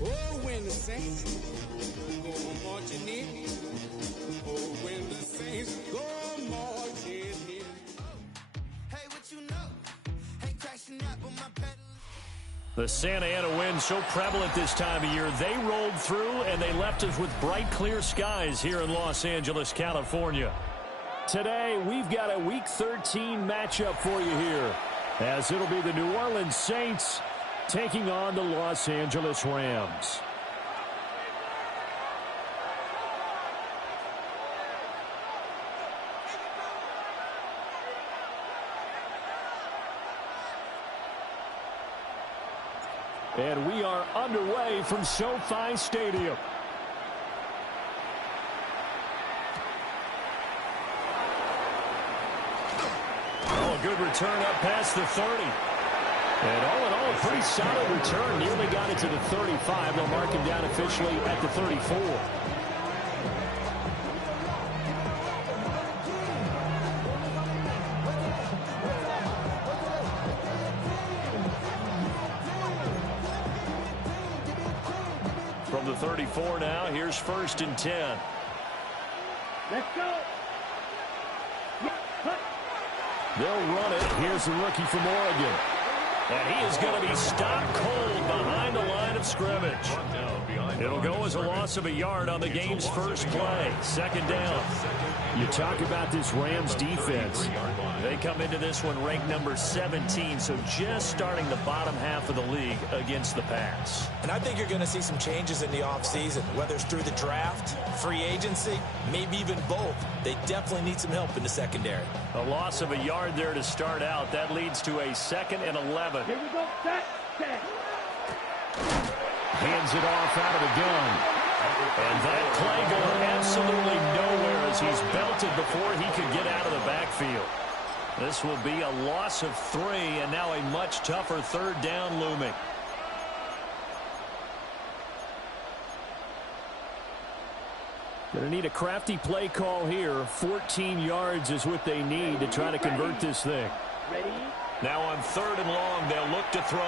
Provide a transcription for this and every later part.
Oh, when the saints go marching in. Oh, when the saints go marching in. Hey, what you know? Hey, crashing out on my pedal. The Santa Ana wind so prevalent this time of year. They rolled through and they left us with bright, clear skies here in Los Angeles, California. Today, we've got a Week 13 matchup for you here, as it'll be the New Orleans Saints taking on the Los Angeles Rams. And we are underway from SoFi Stadium. Oh, a good return up past the 30. And all in all, a pretty solid return. Nearly got it to the 35. They'll mark him down officially at the 34. From the 34 now, here's 1st and 10. Let's go. They'll run it. Here's the rookie from Oregon. And he is going to be stopped cold behind the line of scrimmage. It'll go as a loss of a yard on the game's first play. 2nd down. You talk about this Rams defense. They come into this one ranked number 17, so just starting the bottom half of the league against the pass. And I think you're going to see some changes in the offseason, whether it's through the draft, free agency, maybe even both. They definitely need some help in the secondary. A loss of a yard there to start out. That leads to a 2nd and 11. Here we go. Set. Hands it off out of the gun. And that play going absolutely nowhere as he's belted before he could get out of the backfield. This will be a loss of 3, and now a much tougher 3rd down looming. Going to need a crafty play call here. 14 yards is what they need to try to convert this thing. Ready? Now on 3rd and long, they'll look to throw.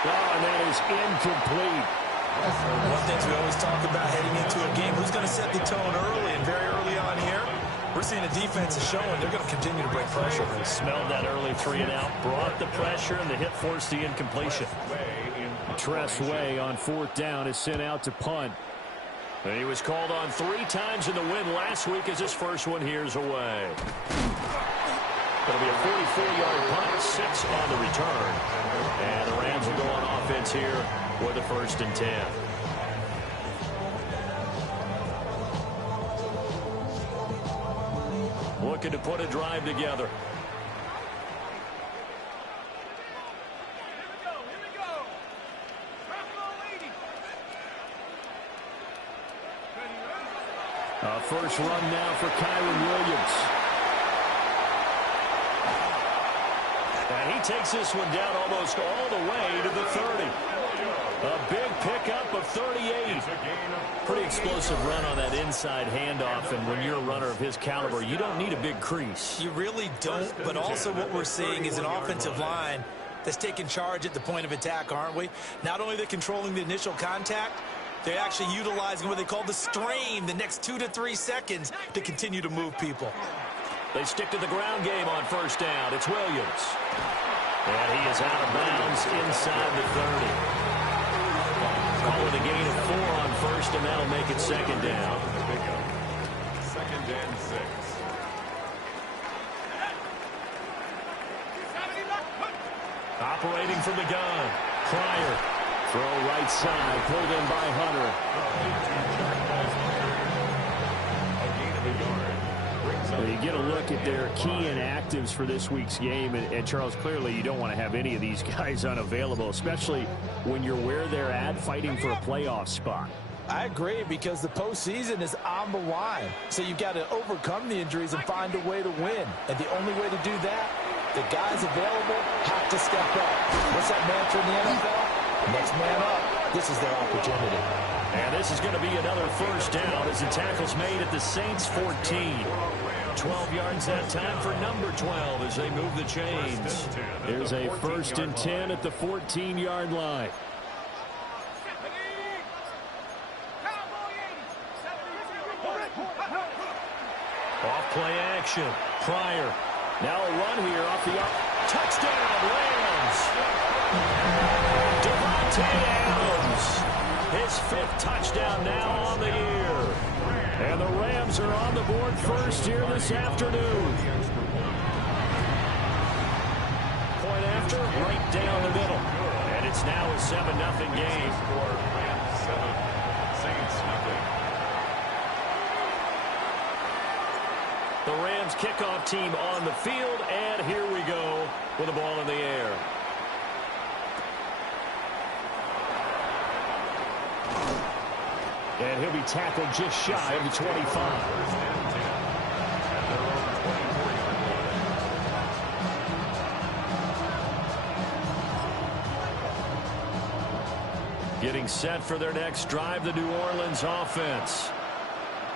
Oh, and that is incomplete. One thing we always talk about heading into a game, who's going to set the tone early and very early on here? We're seeing the defense is showing they're going to continue to bring pressure. Smelled that early 3 and out, brought the pressure, and the hit forced the incompletion. Tress Way on 4th down is sent out to punt. And he was called on 3 times in the win last week as his first one here's away. It'll be a 44-yard punt, 6 on the return. And the Rams will go on offense here with a 1st and 10. Looking to put a drive together. First run now for Kyren Williams. And he takes this one down almost all the way to the 30. A big pickup of 38. Pretty explosive run on that inside handoff, and when you're a runner of his caliber, you don't need a big crease. You really don't, but also what we're seeing is an offensive line that's taking charge at the point of attack, aren't we? Not only are they controlling the initial contact, they're actually utilizing what they call the strain, the next 2 to 3 seconds, to continue to move people. They stick to the ground game on 1st down. It's Williams. And he is out of bounds inside the 30. Call it a gain of 4 on first, and that'll make it second down. Second and 6. Operating from the gun. Pryor. Throw right side. Pulled in by Hunter. You get a look at their key inactives for this week's game, and Charles, clearly you don't want to have any of these guys unavailable, especially when you're where they're at fighting for a playoff spot. I agree, because the postseason is on the line. So you've got to overcome the injuries and find a way to win. And the only way to do that, the guys available have to step up. What's that mantra in the NFL? Next man up. This is their opportunity. And this is going to be another first down as the tackle's made at the Saints 14. 12 yards that time for number 12 as they move the chains. There's a 1st and 10 at the 14-yard line. Off play action. Pryor. Now a run here off the arm. Touchdown, Rams. Davante Adams. His 5th touchdown now on the year. And the Rams are on the board first here this afternoon. Point after, right down the middle. And it's now a 7-0 game. The Rams kickoff team on the field, and here we go with the ball in the air. And he'll be tackled just shy of the 25. Getting set for their next drive, the New Orleans offense.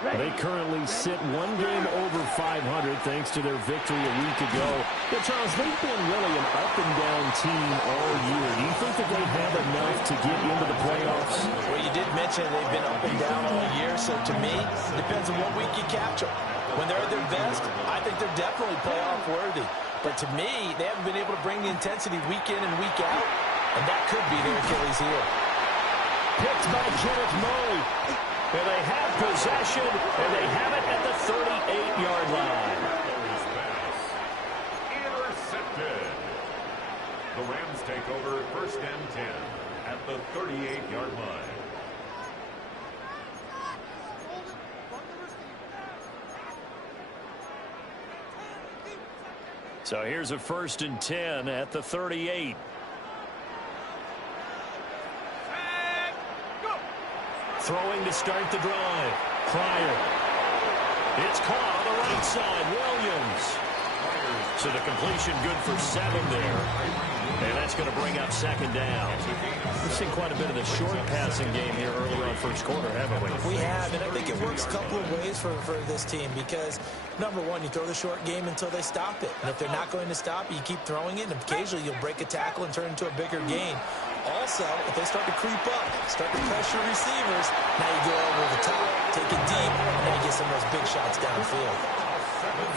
They currently sit one game over 500 thanks to their victory a week ago. But Charles, they've been really an up-and-down team all year. Do you think that they have enough to get into the playoffs? Well, you did mention they've been up and down all year, so to me, it depends on what week you capture. When they're at their best, I think they're definitely playoff worthy. But to me, they haven't been able to bring the intensity week in and week out, and that could be their Achilles heel. Picked by Kenneth Murray. And they have possession, and they have it at the 38-yard line. Intercepted. The Rams take over 1st and 10 at the 38-yard line. So here's a 1st and 10 at the 38. Throwing to start the drive. Pryor. It's caught on the right side. Williams. So the completion good for 7 there. And that's going to bring up 2nd down. We've seen quite a bit of the short passing game here earlier on first quarter, haven't we? We have, and I think it works a couple of ways for this team because, number one, you throw the short game until they stop it. And if they're not going to stop it, you keep throwing it, and occasionally you'll break a tackle and turn it into a bigger gain. Also, if they start to creep up, start to pressure receivers, now you go over the top, take it deep, and then you get some of those big shots downfield.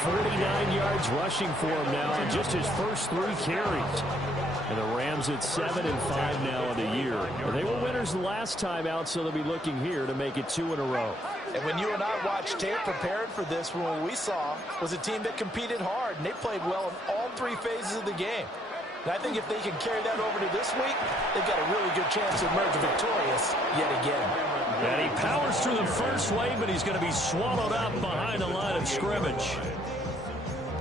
49 yards rushing for him now on just his first 3 carries. And the Rams at 7 and 5 now in the year. And they were winners the last time out, so they'll be looking here to make it 2 in a row. And when you and I watched tape prepared for this, what we saw was a team that competed hard, and they played well in all 3 phases of the game. And I think if they can carry that over to this week, they've got a really good chance to emerge victorious yet again. And he powers through the first wave, but he's going to be swallowed up behind the line of scrimmage.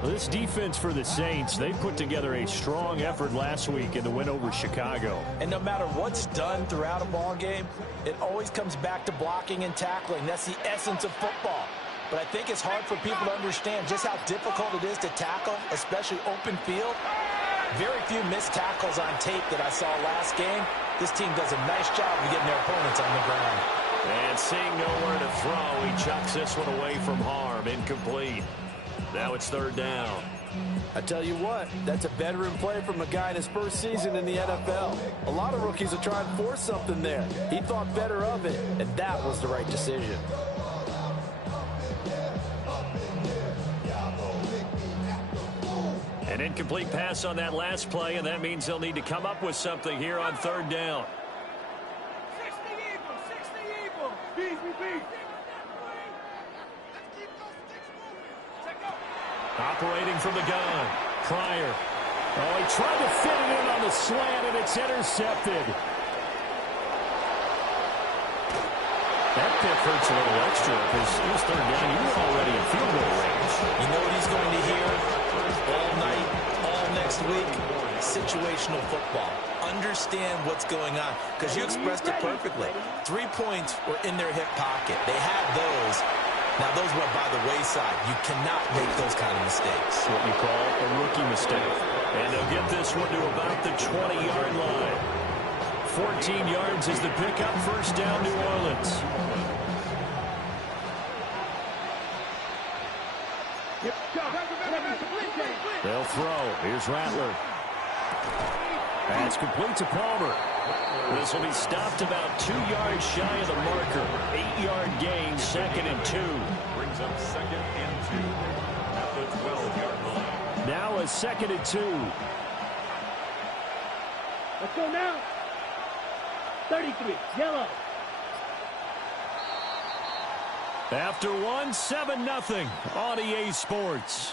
Well, this defense for the Saints, they put together a strong effort last week in the win over Chicago. And no matter what's done throughout a ball game, it always comes back to blocking and tackling. That's the essence of football. But I think it's hard for people to understand just how difficult it is to tackle, especially open field. Very few missed tackles on tape that I saw last game. This team does a nice job of getting their opponents on the ground. And seeing nowhere to throw, he chucks this one away from harm. Incomplete. Now it's 3rd down. I tell you what, that's a veteran play from a guy in his first season in the NFL. A lot of rookies are trying to force something there. He thought better of it, and that was the right decision. An incomplete pass on that last play, and that means they'll need to come up with something here on third down. Operating from the gun, Pryor. Oh, he tried to fit it in on the slant, and it's intercepted. That pick hurts a little extra because it was third down. You were already in field goal range. You know what he's going to hear all night, all next week? Situational football. Understand what's going on because you expressed it perfectly. 3 points were in their hip pocket. They had those. Now, those went by the wayside. You cannot make those kind of mistakes. What you call a rookie mistake. And they'll get this one to about the 20-yard line. 14 yards is the pickup. First down, New Orleans. They'll throw. Here's Rattler. Pass complete to Palmer. This will be stopped about 2 yards shy of the marker. 8-yard gain, 2nd and 2. Brings up 2nd and 2 at the 12-yard line. Now a 2nd and 2. Let's go now. 33, yellow. After one, 7-0 on EA Sports.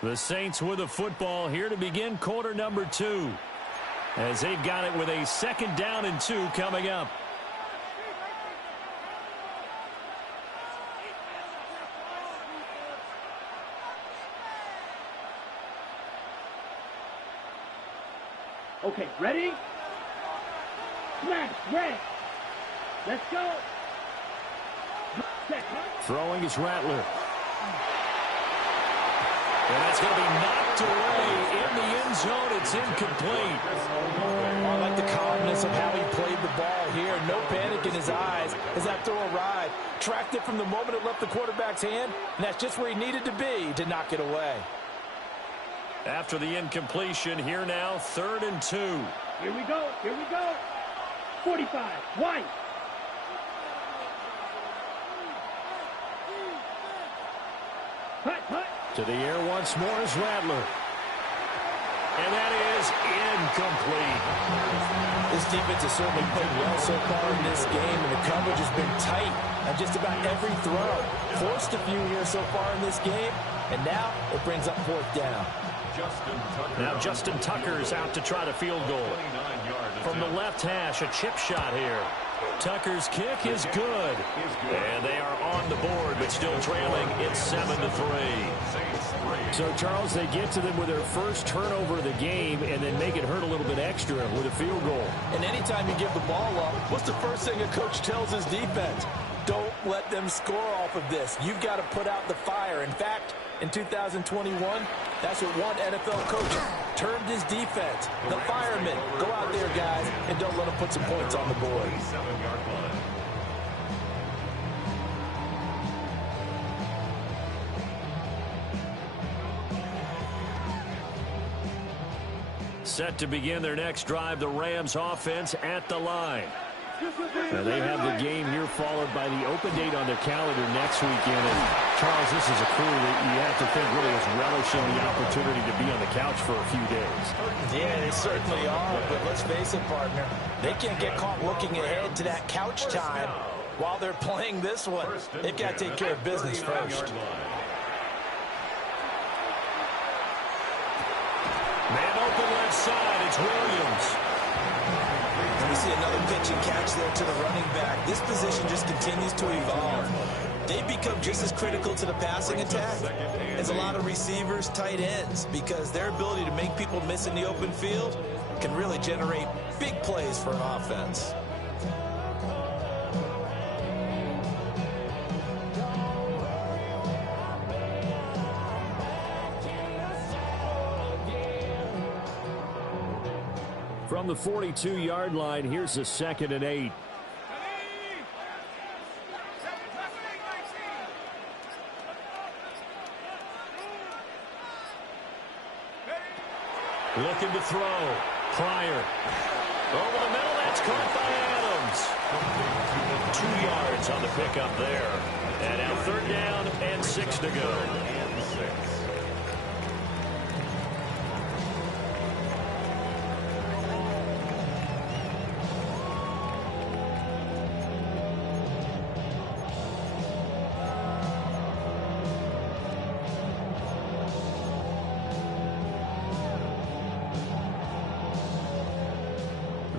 The Saints with the football here to begin quarter number 2. As they've got it with a 2nd down and 2 coming up. Okay, ready? Smash, red. Let's go. Set. Throwing is Rattler. And that's going to be knocked away in the end zone. It's incomplete. I like the calmness of how he played the ball here. No panic in his eyes as that throw arrived. Tracked it from the moment it left the quarterback's hand, and that's just where he needed to be to knock it away. After the incompletion, here now, 3rd and 2. Here we go. Here we go. 45. White. Hut. To the air once more is Rattler. And that is incomplete. This defense has certainly played well so far in this game, and the coverage has been tight on just about every throw. Forced a few here so far in this game, and now it brings up 4th down. Now Justin Tucker's out to try the field goal. From the left hash, a chip shot here. Tucker's kick is good. And they are on the board, but still trailing. It's 7-3. So, Charles, they get to them with their first turnover of the game and then make it hurt a little bit extra with a field goal. And anytime you give the ball up, what's the first thing a coach tells his defense? Don't let them score off of this. You've got to put out the fire. In fact, in 2021, that's what one NFL coach termed his defense. The firemen. Go out there, guys, and don't let them put some points on the board. Set to begin their next drive, the Rams offense at the line. Now they have the game here followed by the open date on their calendar next weekend. And Charles, this is a crew that you have to think really is relishing the opportunity to be on the couch for a few days. Yeah, they certainly are, but let's face it, partner. They can't get caught looking ahead to that couch time while they're playing this one. They've got to take care of business first. Man open left side, it's Williams. We see another pitch and catch there to the running back. This position just continues to evolve. They become just as critical to the passing attack as a lot of receivers, tight ends, because their ability to make people miss in the open field can really generate big plays for an offense. From the 42-yard line, here's a 2nd and 8. Looking to throw. Pryor. Over the middle, that's caught by Adams. Rams. 2 yards on the pickup there. And now 3rd down and 6 to go.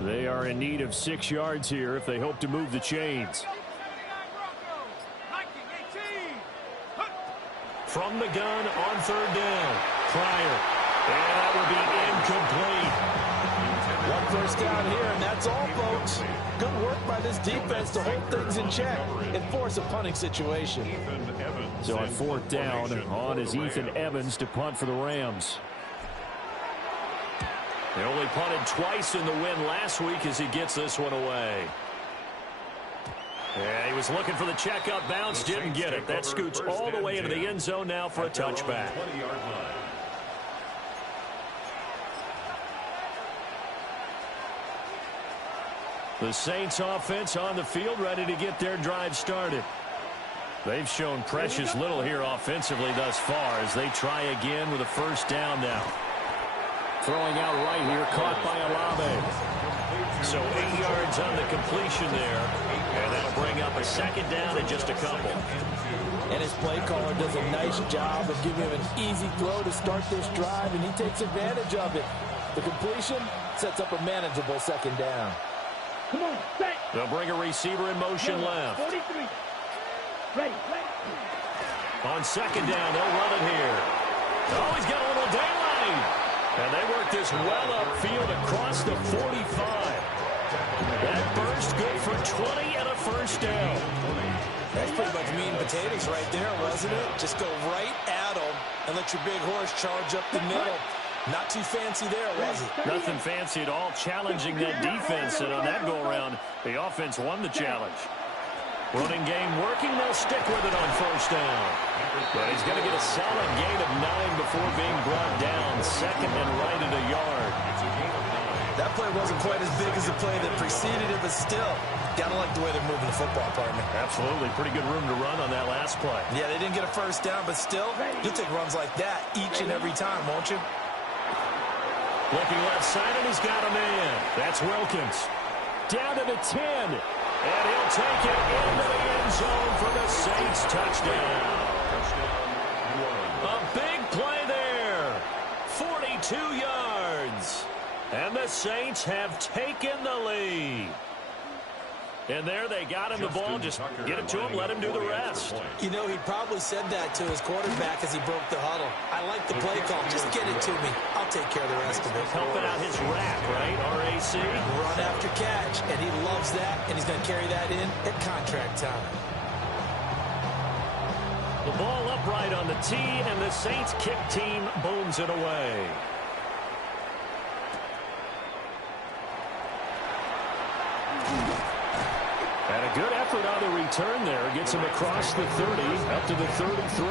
They are in need of 6 yards here if they hope to move the chains. From the gun on 3rd down. Pryor. And that will be incomplete. 1 first down here, and that's all, folks. Good work by this defense to hold things in check and force a punting situation. So on 4th down, on is Ethan Evans to punt for the Rams. They only punted twice in the win last week as he gets this one away. Yeah, he was looking for the checkup bounce, didn't get it. That scoots all the way into the end zone now for a touchback. The Saints offense on the field, ready to get their drive started. They've shown precious little here offensively thus far as they try again with a 1st down now. Throwing out right here, caught by Olave. So 8 yards on the completion there, and that'll bring up a 2nd down and just a couple. And his play caller does a nice job of giving him an easy throw to start this drive, and he takes advantage of it. The completion sets up a manageable 2nd down. Come on, set. They'll bring a receiver in motion left. 43. Ready. On 2nd down, they'll run it here. Oh, he's got a little daylight. And they work this well upfield across the 45. That burst good for 20 and a 1st down. That's pretty much meat and potatoes right there, wasn't it? Just go right at them and let your big horse charge up the middle. Not too fancy there, was it? Nothing fancy at all, challenging that defense. And on that go-around, the offense won the challenge. Running game working, they'll stick with it on 1st down. But he's going to get a solid gain of 9 before being brought down. 2nd and right at a yard. That play wasn't quite as big as the play that preceded it, but still, gotta like the way they're moving the football, partner. Absolutely. Pretty good room to run on that last play. Yeah, they didn't get a 1st down, but still, you'll take runs like that each and every time, won't you? Looking left side, and he's got a man. That's Wilkins. Down to the 10. And he'll take it into the end zone for the Saints touchdown. A big play there. 42 yards. And the Saints have taken the lead. And there they got him the ball. Just get it to him, let him do the rest. You know, he probably said that to his quarterback as he broke the huddle. I like the play call. Just get it to me. I'll take care of the rest of it. Helping out his rack, right? RAC. Run after catch. And he loves that. And he's going to carry that in at contract time. The ball upright on the tee, and the Saints kick team booms it away. And a good effort on the return there. Gets him across the 30, up to the 33.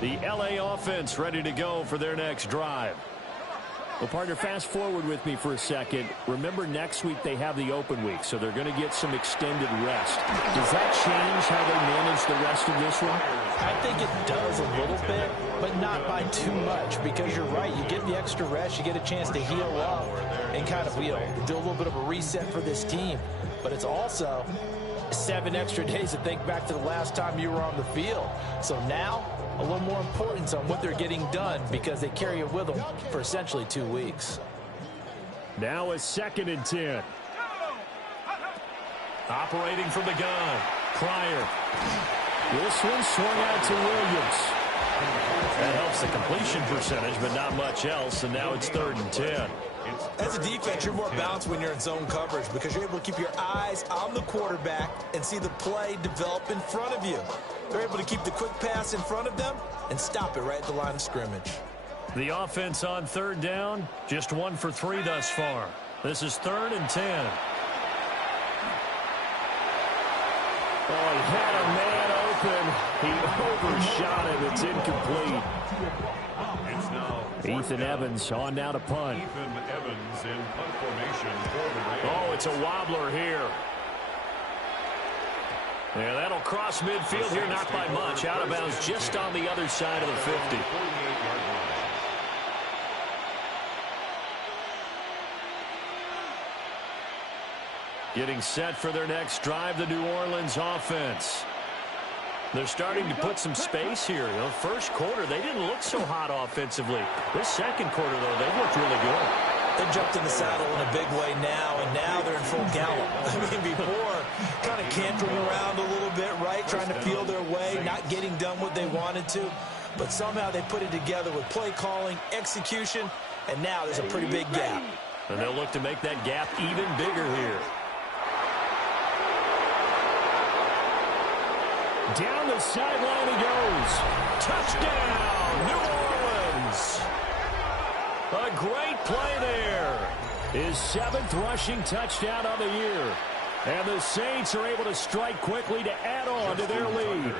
The LA offense ready to go for their next drive. Well, partner, fast forward with me for a second. Remember, next week they have the open week, so they're going to get some extended rest. Does that change how they manage the rest of this one? I think it does a little bit, but not by too much, because you're right. You get the extra rest. You get a chance to heal up and kind of, do a little bit of a reset for this team. But it's also 7 extra days to think back to the last time you were on the field. So now, a little more importance on what they're getting done because they carry it with them for essentially 2 weeks. Now a 2nd and 10. Operating from the gun. Pryor. This one swung out to Williams. That helps the completion percentage, but not much else, and now it's 3rd and 10. As a defense, you're more balanced when you're in zone coverage because you're able to keep your eyes on the quarterback and see the play develop in front of you. They're able to keep the quick pass in front of them and stop it right at the line of scrimmage. The offense on 3rd down, just 1 for 3 thus far. This is 3rd and 10. Oh, he had a man open. He overshot it. It's incomplete. It's now Ethan Evans on now to punt. Ethan Evans in punt formation for the Rams. Oh, it's a wobbler here. Yeah, that'll cross midfield here, not by much. Out of bounds just on the other side of the 50. 48-yard line. Getting set for their next drive, the New Orleans offense. They're starting to put some space here. You know, first quarter, they didn't look so hot offensively. This second quarter, though, they looked really good. They jumped in the saddle in a big way now, and now they're in full gallop. I mean, before, kind of cantering around a little bit, right, trying to feel their way, not getting done what they wanted to. But somehow they put it together with play calling, execution, and now there's a pretty big gap. And they'll look to make that gap even bigger here. Down the sideline he goes. Touchdown, New Orleans. A great play there. His 7th rushing touchdown of the year. And the Saints are able to strike quickly to add on to their lead.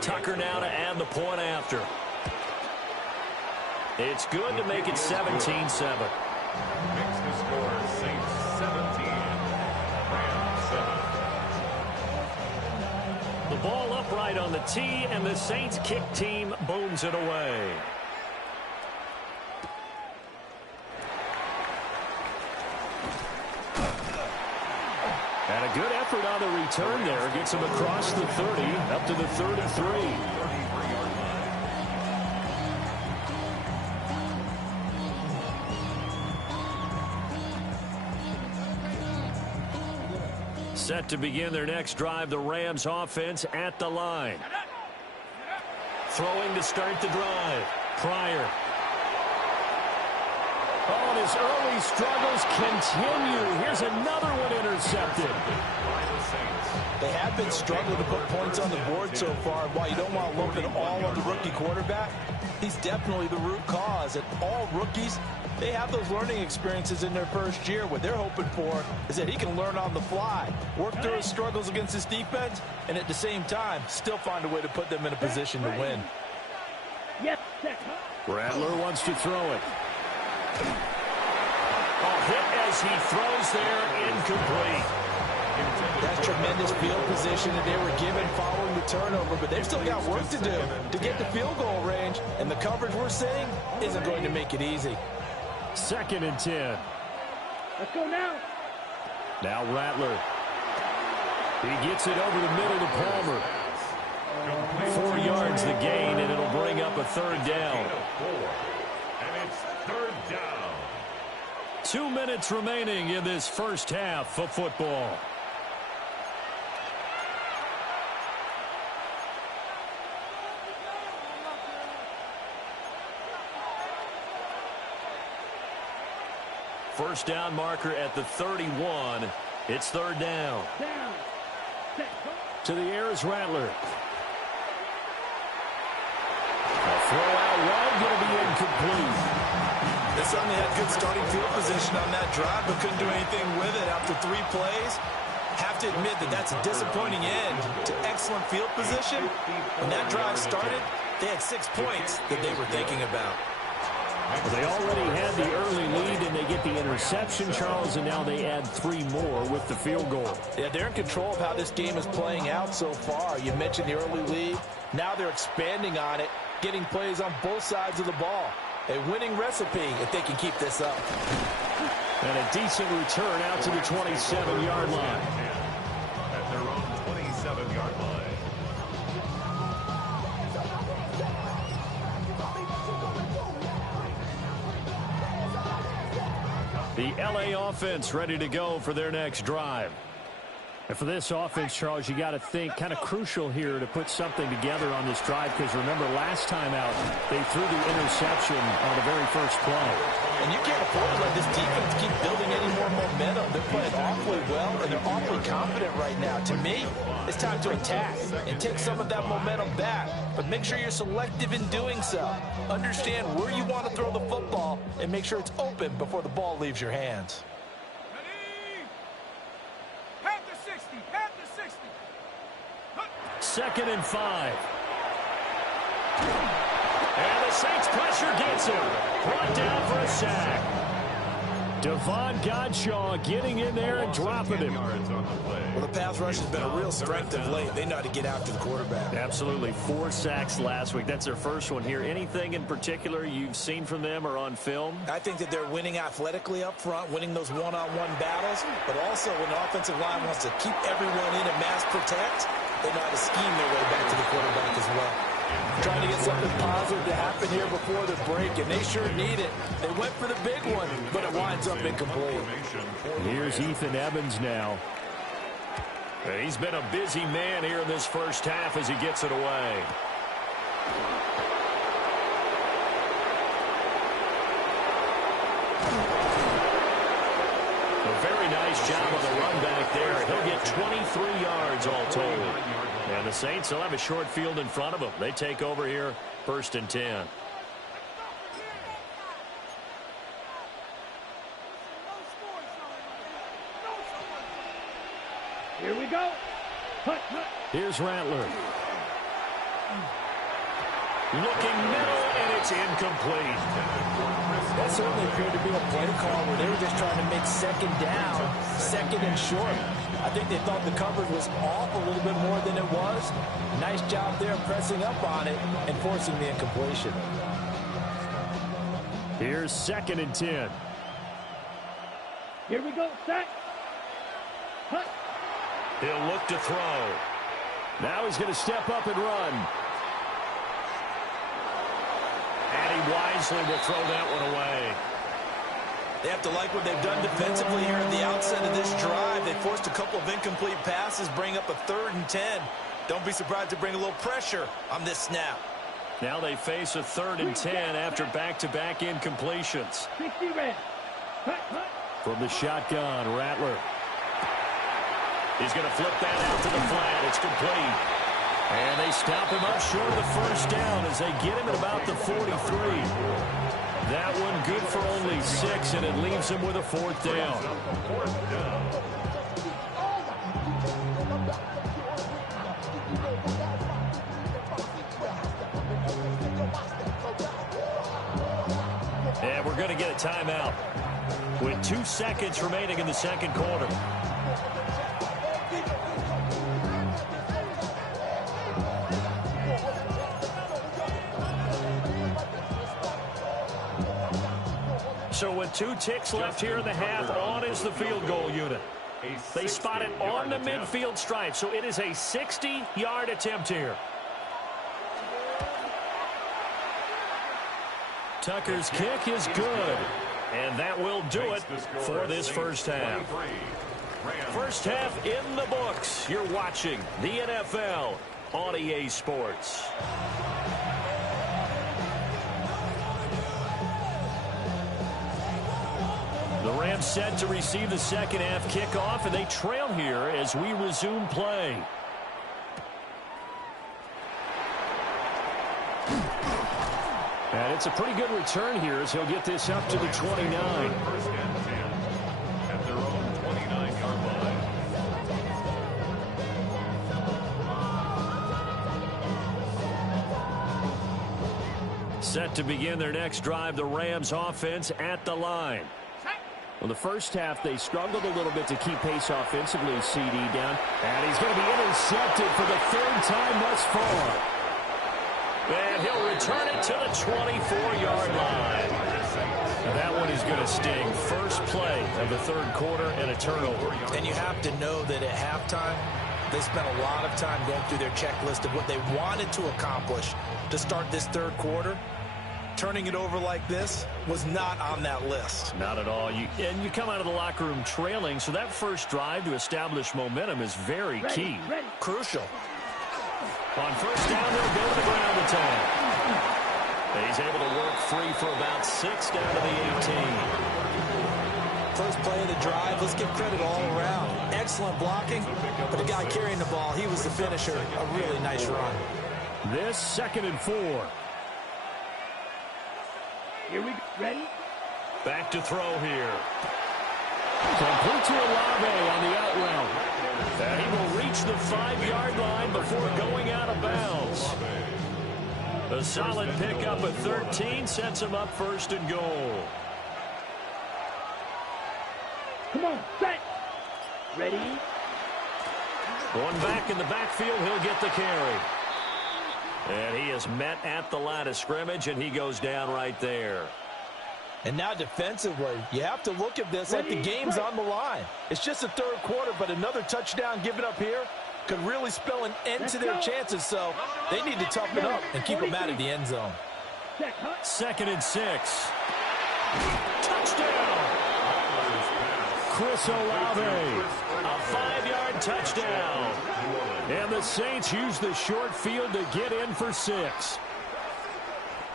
Tucker now to add the point after. It's good to make it 17-7. Makes the score Saints 17, Rams 7. The ball upright on the tee, and the Saints kick team booms it away. And a good effort on the return there. Gets him across the 30, up to the 33. Set to begin their next drive, the Rams offense at the line. Throwing to start the drive. Pryor. Oh, and his early struggles continue. Here's another one intercepted. They have been struggling to put points on the board so far. While you don't want to lump it all on the rookie quarterback, he's definitely the root cause. And all rookies, they have those learning experiences in their first year. What they're hoping for is that he can learn on the fly, work through his struggles against his defense, and at the same time, still find a way to put them in a position to win. Rattler wants to throw it. Oh, hit as he throws there, incomplete. That's tremendous field position that they were given following the turnover, but they've still got work to do to get the field goal range, and the coverage we're seeing isn't going to make it easy. 2nd and 10. Let's go now. Now Rattler. He gets it over the middle to Palmer. 4 yards the gain, and it'll bring up a 3rd down. And it's 3rd down. 2 minutes remaining in this first half of football. First down marker at the 31. It's 3rd down. To the air is Rattler. A throw out wide, going to be incomplete. They certainly had good starting field position on that drive, but couldn't do anything with it after 3 plays. Have to admit that that's a disappointing end to excellent field position. When that drive started, they had 6 points that they were thinking about. They already had the early lead, and they get the interception, Charles, and now they add 3 more with the field goal. Yeah, they're in control of how this game is playing out so far. You mentioned the early lead. Now they're expanding on it, getting plays on both sides of the ball. A winning recipe if they can keep this up. And a decent return out to the 27-yard line. At their own 27-yard line. The LA offense ready to go for their next drive. And for this offense, Charles, you got to think kind of crucial here to put something together on this drive, because remember last time out they threw the interception on the very first play. And you can't afford to let this defense keep building any more momentum. They're playing awfully well, and they're awfully confident right now. To me, it's time to attack and take some of that momentum back. But make sure you're selective in doing so. Understand where you want to throw the football and make sure it's open before the ball leaves your hands. 2nd and 5. And the Saints pressure gets him. Brought down for a sack. Devon Godshaw getting in there and dropping him. Well, the pass rush has been a real strength of late. They know how to get after the quarterback. Absolutely. 4 sacks last week. That's their first one here. Anything in particular you've seen from them or on film? I think that they're winning athletically up front, winning those one-on-one battles, but also when the offensive line wants to keep everyone in and mass protect, they know how to scheme their way back to the quarterback as well. Trying to get something positive to happen here before the break, and they sure need it. They went for the big one, but it winds up incomplete. Here's Ethan Evans now. He's been a busy man here in this first half as he gets it away. A very nice job on the run back there. He'll get 23 yards all told. And the Saints will have a short field in front of them. They take over here, 1st and 10. Here we go. Hut, hut. Here's Rattler. Looking middle, and it's incomplete. That certainly appeared to be a play call where they were just trying to make 2nd down, 2nd and short. I think they thought the coverage was off a little bit more than it was. Nice job there pressing up on it and forcing the incompletion. Here's 2nd and 10. Here we go. Sack. Hut. He'll look to throw. Now he's going to step up and run. And he wisely will throw that one away. They have to like what they've done defensively here at the outset of this drive. They forced a couple of incomplete passes, bring up a 3rd and 10. Don't be surprised to bring a little pressure on this snap. Now they face a 3rd and 10 after back-to-back incompletions. 60 red. Hut, hut. From the shotgun, Rattler. He's going to flip that out to the flat. It's complete. And they stop him up short of the 1st down as they get him at about the 43. That one good for only 6, and it leaves him with a 4th down. And we're going to get a timeout with 2 seconds remaining in the 2nd quarter. So with 2 ticks left here in the half, on is the field goal unit. They spot it on the midfield stripe, so it is a 60-yard attempt here. Tucker's kick is good, and that will do it for this first half. First half in the books. You're watching the NFL on EA Sports. The Rams set to receive the second half kickoff, and they trail here as we resume play. And it's a pretty good return here as he'll get this up to the 29. 1st and 10 at their own 29-yard line. Set to begin their next drive, the Rams offense at the line. Well, the first half, they struggled a little bit to keep pace offensively, CD down. And he's going to be intercepted for the 3rd time thus far. And he'll return it to the 24-yard line. Now that one is going to sting. First play of the 3rd quarter and a turnover. And you have to know that at halftime, they spent a lot of time going through their checklist of what they wanted to accomplish to start this 3rd quarter. Turning it over like this was not on that list. Not at all. You come out of the locker room trailing, so that first drive to establish momentum is very key. Crucial. On first down, they'll go to the ground attack. And he's able to work free for about 6 down to the 18. First play of the drive, let's give credit all around. Excellent blocking, but the guy carrying the ball, he was the finisher. A really nice run. This 2nd and 4. Here we go. Ready? Back to throw here. Complete to Olave on the out route. And he will reach the 5-yard line before going out of bounds. A solid pickup at 13 sets him up first and goal. Come on, set. Ready? Going back in the backfield, he'll get the carry. And he is met at the line of scrimmage, and he goes down right there. And now defensively, you have to look at this like the game's on the line. It's just the third quarter, but another touchdown given up here could really spell an end to their chances. So they need to toughen up and keep them out of the end zone. 2nd and 6. Touchdown! Chris Olave, a 5-yard touchdown. And the Saints use the short field to get in for 6.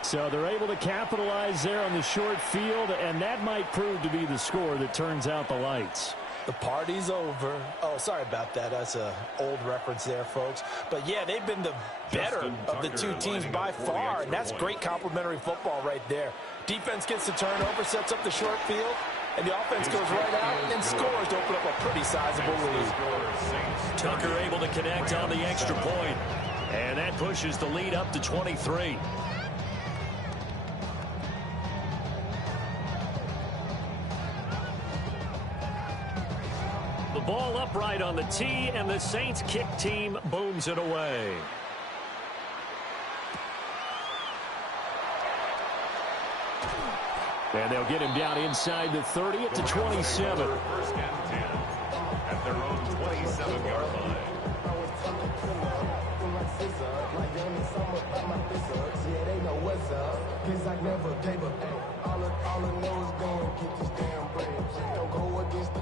So they're able to capitalize there on the short field, and that might prove to be the score that turns out the lights. The party's over. Oh, sorry about that. That's an old reference there, folks. But, yeah, they've been the better of the two teams by far, and that's great complimentary football right there. Defense gets the turnover, sets up the short field, and the offense goes right out and scores to open up a pretty sizable lead. Tucker able to connect on the extra point, and that pushes the lead up to 23. The ball upright on the tee, and the Saints kick team booms it away. And they'll get him down inside the 30 to 27. First and 10 at their own 27-yard line.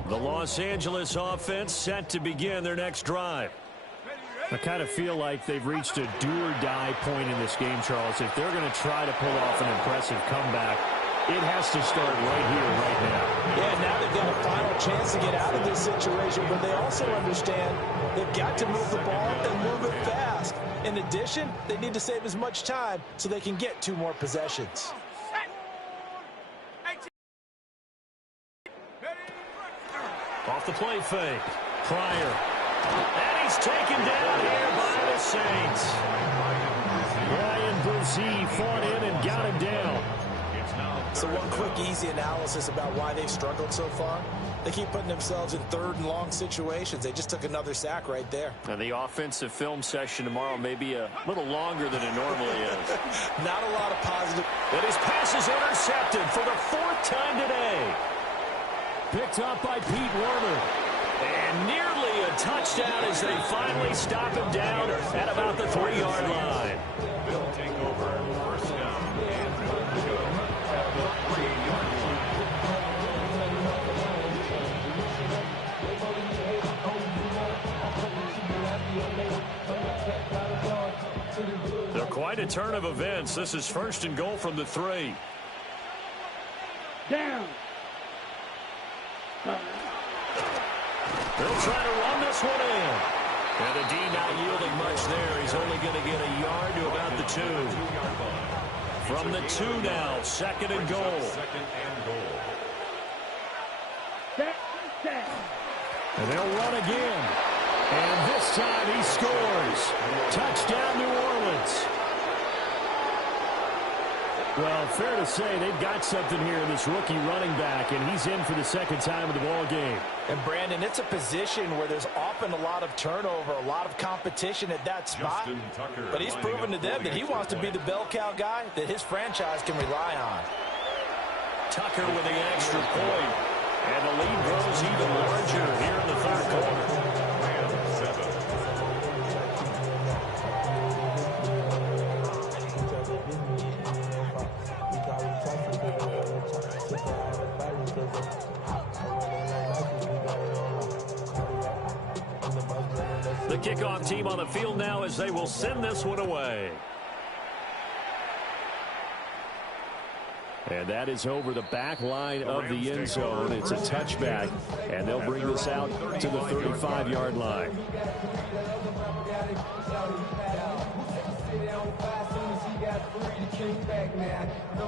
The Los Angeles offense set to begin their next drive. I kind of feel like they've reached a do-or-die point in this game, Charles. If they're going to try to pull off an impressive comeback, it has to start right here, right now. Yeah, now they've got a final chance to get out of this situation, but they also understand they've got to move the ball and move it fast. In addition, they need to save as much time so they can get 2 more possessions. Off the play fake. Pryor. And he's taken down here by the Saints. Ryan Brzee fought in and got him down. So one quick, easy analysis about why they've struggled so far. They keep putting themselves in 3rd and long situations. They just took another sack right there. And the offensive film session tomorrow may be a little longer than it normally is. Not a lot of positive. And his pass is intercepted for the 4th time today. Picked up by Pete Werner. And nearly a touchdown as they finally stop him down at about the 3-yard line. They'll take over first down and go at the 3-yard line. They're quite a turn of events. This is 1st and goal from the 3. Down. They'll try to run this one in. And the D not yielding much there. He's only going to get a yard to about the 2. From the 2 now, 2nd and goal. And they'll run again. And this time he scores. Touchdown, New Orleans. Well, fair to say they've got something here in this rookie running back, and he's in for the 2nd time of the ball game. And, Brandon, it's a position where there's often a lot of turnover, a lot of competition at that spot. But he's proven to them that he wants to be the bell cow guy that his franchise can rely on. Tucker with the extra point. And the lead grows even larger here in the 3rd quarter. The kickoff team on the field now as they will send this one away. And that is over the back line of the end zone. It's a touchback, and they'll bring this out to the 35-yard line.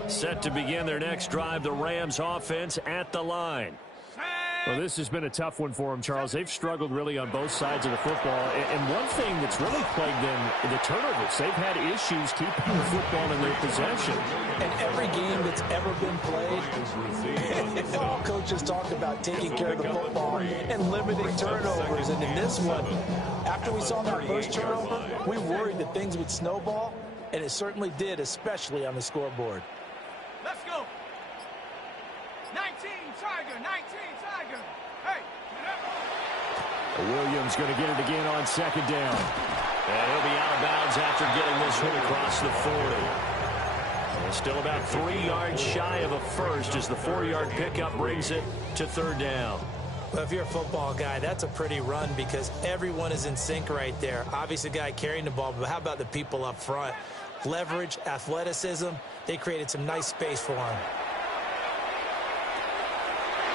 Set to begin their next drive, the Rams offense at the line. Well, this has been a tough one for them, Charles. They've struggled really on both sides of the football. And one thing that's really plagued them, the turnovers. They've had issues keeping the football in their possession. And every game that's ever been played, all coaches talk about taking care of the football and limiting turnovers. And in this one, after we saw that first turnover, we worried that things would snowball, and it certainly did, especially on the scoreboard. Let's go. 19 Tiger, 19 Tiger. Hey, Williams going to get it again on second down. And he'll be out of bounds after getting this one across the 40. And still about 3 yards shy of a first as the 4-yard pickup brings it to third down. Well, if you're a football guy, that's a pretty run because everyone is in sync right there. Obviously, the guy carrying the ball, but how about the people up front? Leverage, athleticism, they created some nice space for him.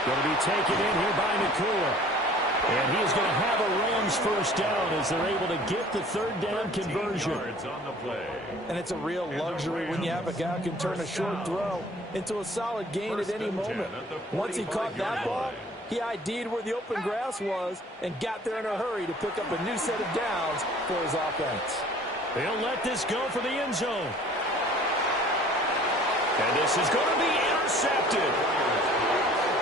Going to be taken in here by Nacua. And he is going to have a Rams first down as they're able to get the third down conversion. On the play. And it's a real luxury when you have a guy who can turn a short throw into a solid gain at any moment. Once he caught that ball, he ID'd where the open grass was and got there in a hurry to pick up a new set of downs for his offense. They'll let this go for the end zone. And this is going to be intercepted.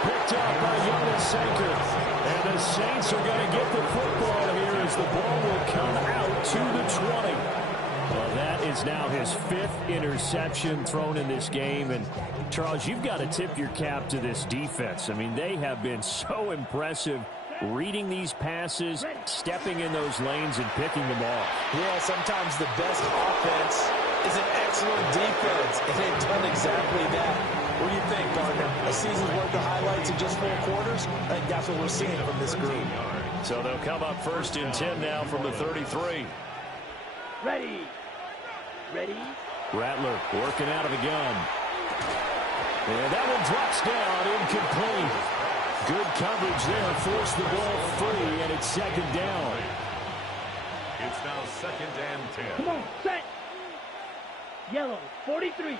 Picked up by Jonas Sanker. And the Saints are going to get the football here as the ball will come out to the 20. Well, that is now his 5th interception thrown in this game. And, Charles, you've got to tip your cap to this defense. I mean, they have been so impressive reading these passes, stepping in those lanes, and picking them off. Yeah, sometimes the best offense is an excellent defense, and they've done exactly that. What do you think, partner? A season's worth of highlights in just 4 quarters? I think that's what we're seeing from this group. So they'll come up first and 10 now from the 33. Ready. Ready. Rattler working out of the gun. And that one drops down, incomplete. Good coverage there, forced the ball free, and it's second down. It's now 2nd and 10. Come on, set. Yellow, 43.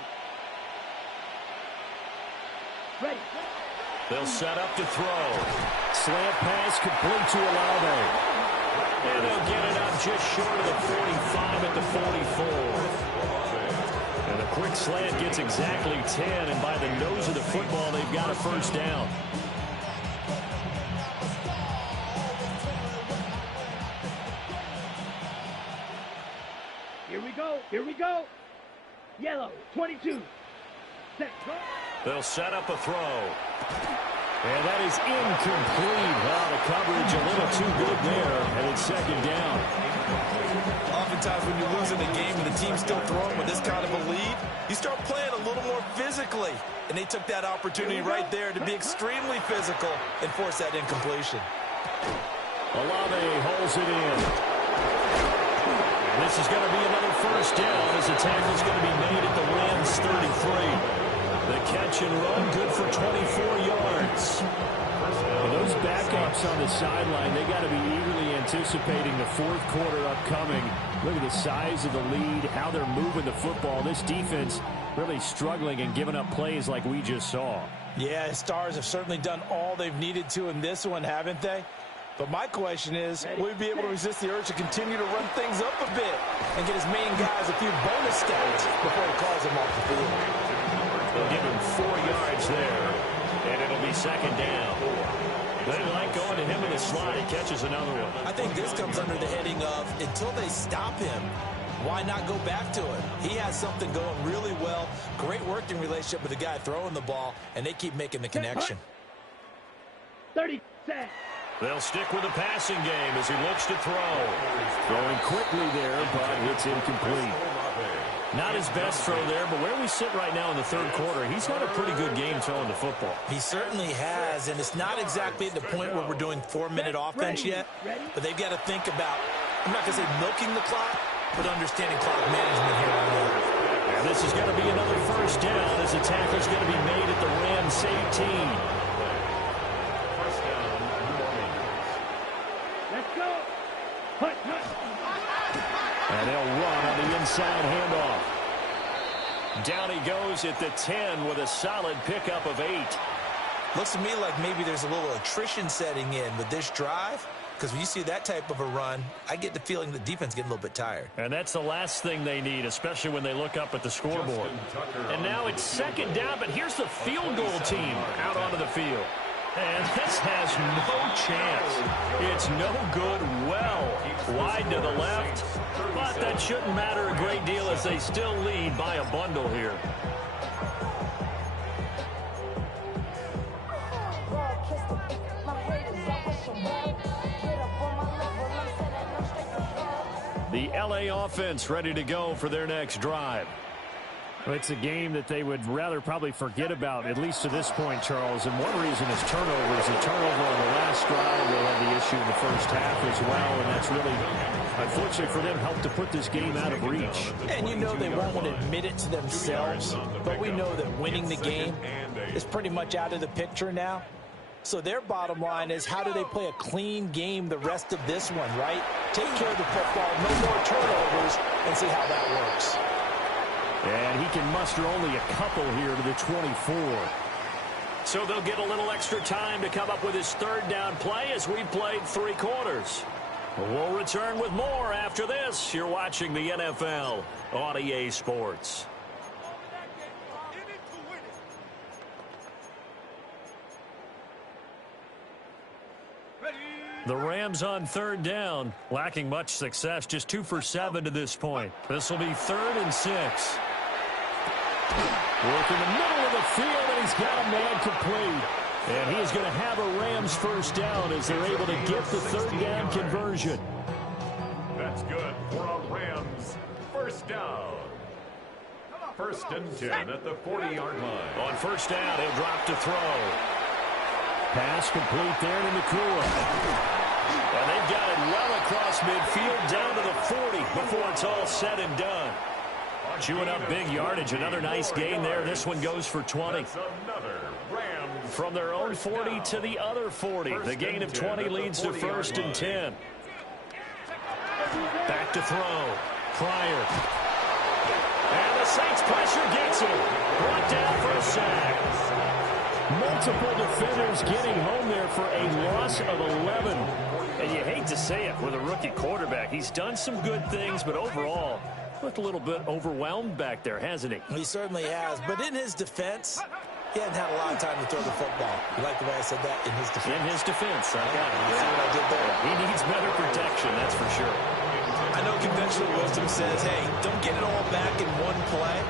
Ready. They'll set up to throw. Slant pass complete to Olave. And they'll get it up just short of the 45 at the 44. And the quick slant gets exactly 10, and by the nose of the football, they've got a first down. Here we go. Here we go. Yellow, 22. Set. Go. They'll set up a throw. And that is incomplete. Well, the coverage a little too good there, and it's second down. Oftentimes when you're losing a game and the team's still throwing with this kind of a lead, you start playing a little more physically. And they took that opportunity right there to be extremely physical and force that incompletion. Olave holds it in. And this is going to be another first down as the tackle's going to be made at the Rams 33. The catch and run good for 24 yards. And those backups on the sideline, they got to be eagerly anticipating the 4th quarter upcoming. Look at the size of the lead, how they're moving the football. This defense really struggling and giving up plays like we just saw. Yeah, Stars have certainly done all they've needed to in this one, haven't they? But my question is, will we be able to resist the urge to continue to run things up a bit and get his main guys a few bonus stats before he calls them off the field? They'll give him 4 yards there, and it'll be second down. They like going to him in the slot. He catches another one. I think this comes under the heading of, until they stop him, why not go back to it? He has something going really well, great working relationship with the guy throwing the ball, and they keep making the connection. 30 set. They'll stick with the passing game as he looks to throw. Throwing quickly there, but it's incomplete. Not his best throw there, but where we sit right now in the 3rd quarter, he's had a pretty good game throwing the football. He certainly has, and it's not exactly at the point where we're doing 4-minute offense yet, but they've got to think about, I'm not going to say milking the clock, but understanding clock management here on the other. And this is going to be another first down as the tackle's going to be made at the Rams 18. First down, New Orleans. Let's go. Hut, hut. And they'll run on the inside handoff. Down he goes at the 10 with a solid pickup of 8. Looks to me like maybe there's a little attrition setting in with this drive, because when you see that type of a run, I get the feeling the defense getting a little bit tired. And that's the last thing they need, especially when they look up at the scoreboard. And now it's second down, but here's the field goal team out onto the field. And this has no chance. It's no good, well wide to the left. But that shouldn't matter a great deal as they still lead by a bundle here. The LA offense ready to go for their next drive. Well, it's a game that they would rather probably forget about, at least to this point, Charles. And one reason is turnovers. A turnover on the last drive will have the issue in the first half as well. And that's really, unfortunately for them, helped to put this game out of reach. And you know they won't admit it to themselves, but we know that winning the game is pretty much out of the picture now. So their bottom line is, how do they play a clean game the rest of this one, right? Take care of the football, no more turnovers, and see how that works. And he can muster only a couple here to the 24. So they'll get a little extra time to come up with his third down play as we played 3 quarters. We'll return with more after this. You're watching the NFL on EA Sports. The Rams on third down, lacking much success, just 2 for 7 to this point. This will be 3rd and 6. Work in the middle of the field, and he's got a man complete. And he is going to have a Rams first down as they're able to get the third down conversion. That's good for a Rams first down. 1st and 10 at the 40-yard line. On first down, he'll drop to throw. Pass complete there to Nakua. And they've got it well across midfield down to the 40 before it's all said and done. Chewing up big yardage. Another nice gain there. This one goes for 20. From their own 40 to the other 40. The gain of 20 leads to 1st and 10. Back to throw. Pryor. And the Saints pressure gets him. Brought down for a sack. Multiple defenders getting home there for a loss of 11. And you hate to say it with a rookie quarterback. He's done some good things, but overall, looked a little bit overwhelmed back there, hasn't he? He certainly has. But in his defense, he hasn't had a lot of time to throw the football. You like the way I said that? In his defense. In his defense. I got it. You see what I did there? He needs better protection, that's for sure. I know conventional wisdom says, hey, don't get it all back in one play.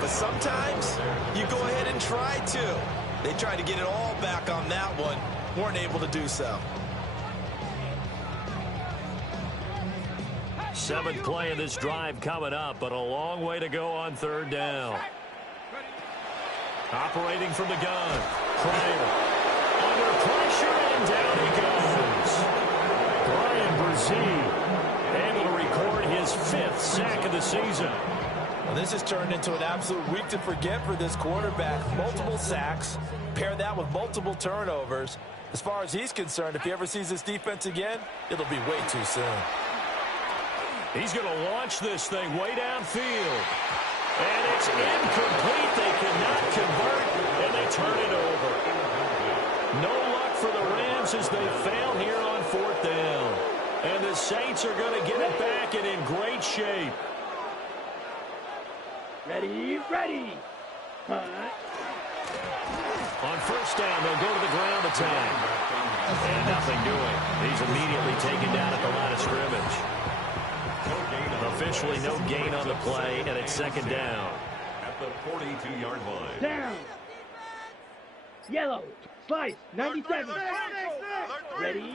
But sometimes you go ahead and try to. They tried to get it all back on that one. Weren't able to do so. 7th play of this drive coming up, but a long way to go on third down. Operating from the gun. Pryor. Under pressure, and down he goes. Brian Brzee able to record his 5th sack of the season. Well, this has turned into an absolute week to forget for this quarterback. Multiple sacks. Pair that with multiple turnovers. As far as he's concerned, if he ever sees this defense again, it'll be way too soon. He's going to launch this thing way downfield. And it's incomplete. They cannot convert, and they turn it over. No luck for the Rams as they fail here on 4th down. And the Saints are going to get it back and in great shape. Ready, ready. On first down, they'll go to the ground attack. And nothing doing. He's immediately taken down at the line of scrimmage. Officially no gain on the play, and it's 2nd down. At the 42-yard line. Down. Yellow. Slice. 97. Ready.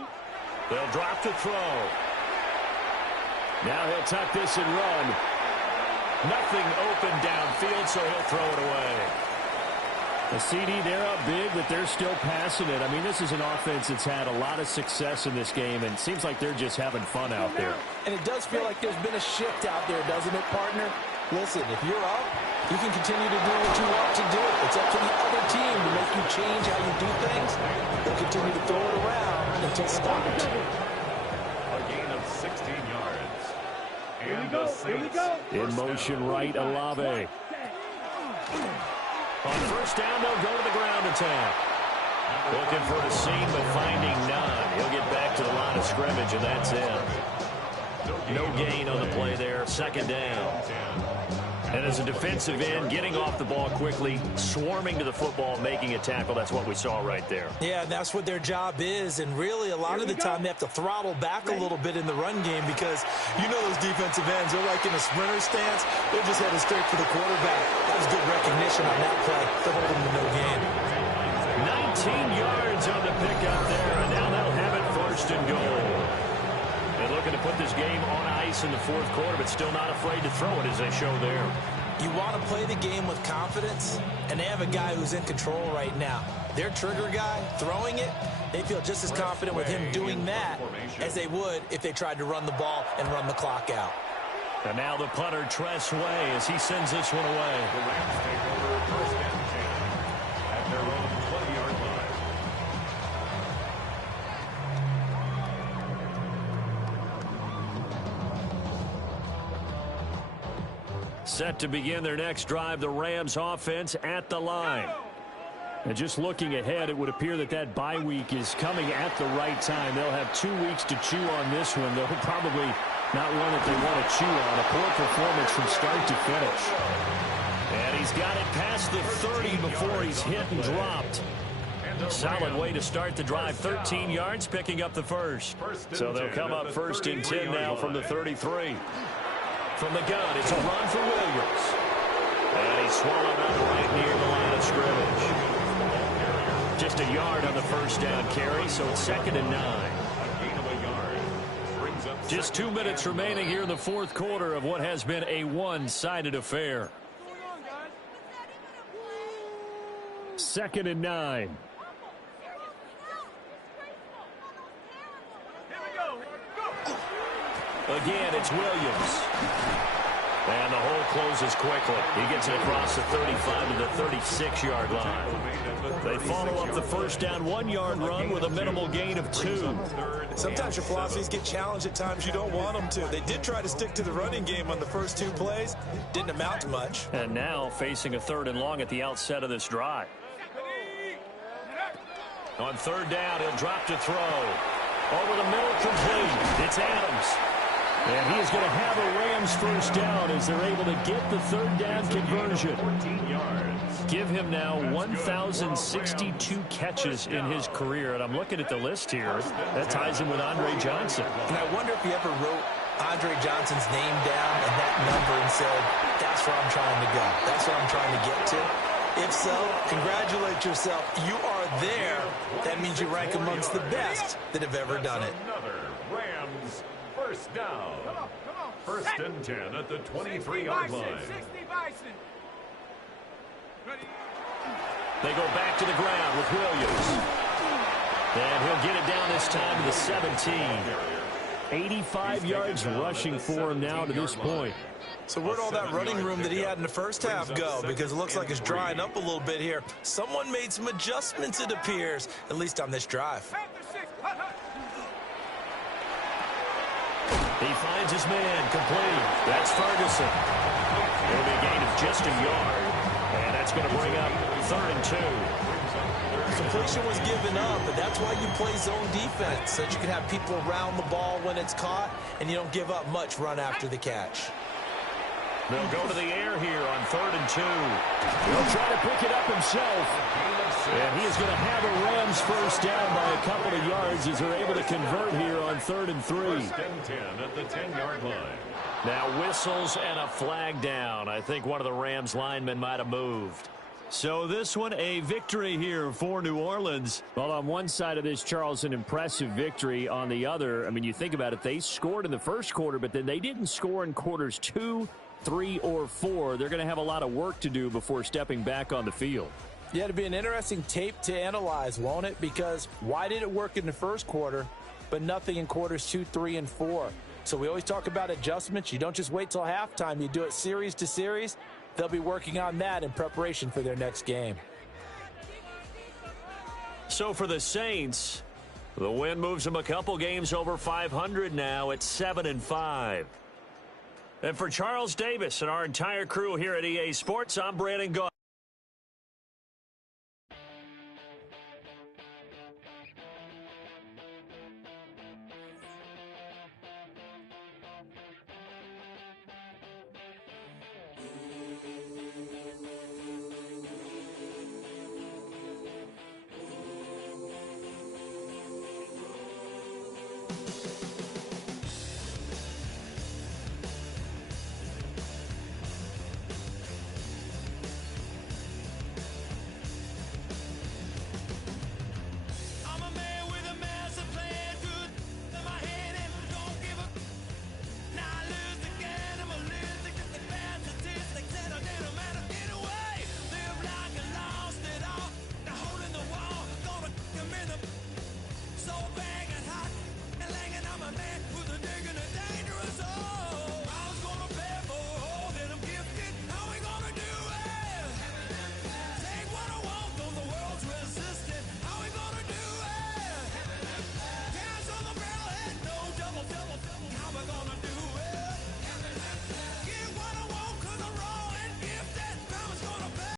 They'll drop to throw. Now he'll tuck this and run. Nothing open downfield, so he'll throw it away. The CD, they're up big, but they're still passing it. I mean, this is an offense that's had a lot of success in this game, and it seems like they're just having fun out there. And it does feel like there's been a shift out there, doesn't it, partner? Listen, if you're up, you can continue to do what you want to do. It's up to the other team to make you change how you do things. They'll continue to throw it around until stopped. A gain of 16 yards. Here we go. Here we go. In motion right, Olave. On first down, they'll go to the ground attack. Looking for a seam, but finding none. He'll get back to the line of scrimmage, and that's it. No gain on the play there. Second down. And as a defensive end, getting off the ball quickly, swarming to the football, making a tackle, that's what we saw right there. Yeah, that's what their job is, and really a lot of the time they have to throttle back a little bit in the run game because you know those defensive ends, they're like in a sprinter stance. They're just headed straight for the quarterback. That was good recognition on that play to hold them to no gain. 19 yards on the pickup there, and now they'll have it first and goal. They're looking to put this game on ice in the fourth quarter, but still not afraid to throw it as they show there. You want to play the game with confidence, and they have a guy who's in control right now. Their trigger guy, throwing it, they feel just as confident with him doing that as they would if they tried to run the ball and run the clock out. And now the punter, Tress Way, as he sends this one away. The Rams take over first and 10 at their own 20-yard line. Set to begin their next drive, the Rams offense at the line. And just looking ahead, it would appear that that bye week is coming at the right time. They'll have 2 weeks to chew on this one. They'll probably not one that they want to chew on. A poor performance from start to finish. And he's got it past the 30 before he's hit and dropped. Solid way to start the drive. 13 yards, picking up the first. So they'll come up first and 10 now from the 33. From the gun, it's a run for Williams. And he's swallowed up right near the line of scrimmage. Just a yard on the first down carry, so it's 2nd and 9. Just 2 minutes remaining here in the fourth quarter of what has been a one-sided affair. 2nd and 9. Again, it's Williams. And the hole closes quickly. He gets it across the 35 to the 36-yard line. They follow up the first down 1-yard run with a minimal gain of 2. Sometimes your philosophies get challenged at times you don't want them to. They did try to stick to the running game on the first 2 plays. Didn't amount to much. And now facing a 3rd and long at the outset of this drive. On 3rd down, he'll drop to throw. Over the middle, complete. It's Adams. And he is going to have a Rams first down as they're able to get the 3rd down conversion. 14 yards. Give him now 1,062 catches in his career. And I'm looking at the list here. That ties him with Andre Johnson. And I wonder if he ever wrote Andre Johnson's name down and that number and said, that's where I'm trying to go. That's what I'm trying to get to. If so, congratulate yourself. You are there. That means you rank amongst the best that have ever done it. Another Rams first down. First and 10 at the 23-yard line. They go back to the ground with Williams. And he'll get it down this time to the 17. 85 yards rushing for him now to this point. So where'd all that running room that he had in the first half go? Because it looks like it's drying up a little bit here. Someone made some adjustments, it appears, at least on this drive. He finds his man, complete. That's Ferguson. It'll be a gain of just a yard. And that's going to bring up 3rd and 2. Completion was given up, but that's why you play zone defense, so that you can have people around the ball when it's caught, and you don't give up much run after the catch. They'll go to the air here on 3rd and 2. He'll try to pick it up himself. And he is going to have a Rams first down by a couple of yards as they're able to convert here on 3rd and 3. First and 10 at the 10-yard line. Now whistles and a flag down. I think one of the Rams linemen might have moved. So this one, a victory here for New Orleans. Well, on one side of this, Charles, an impressive victory. On the other, I mean, you think about it, they scored in the first quarter, but then they didn't score in quarters 2, 3, or 4. They're going to have a lot of work to do before stepping back on the field. Yeah, it'll be an interesting tape to analyze, won't it? Because why did it work in the first quarter, but nothing in quarters 2, 3, and 4? So we always talk about adjustments. You don't just wait till halftime. You do it series to series. They'll be working on that in preparation for their next game. So for the Saints, the win moves them a couple games over 500 now at 7-5. And for Charles Davis and our entire crew here at EA Sports, I'm Brandon Gaudin.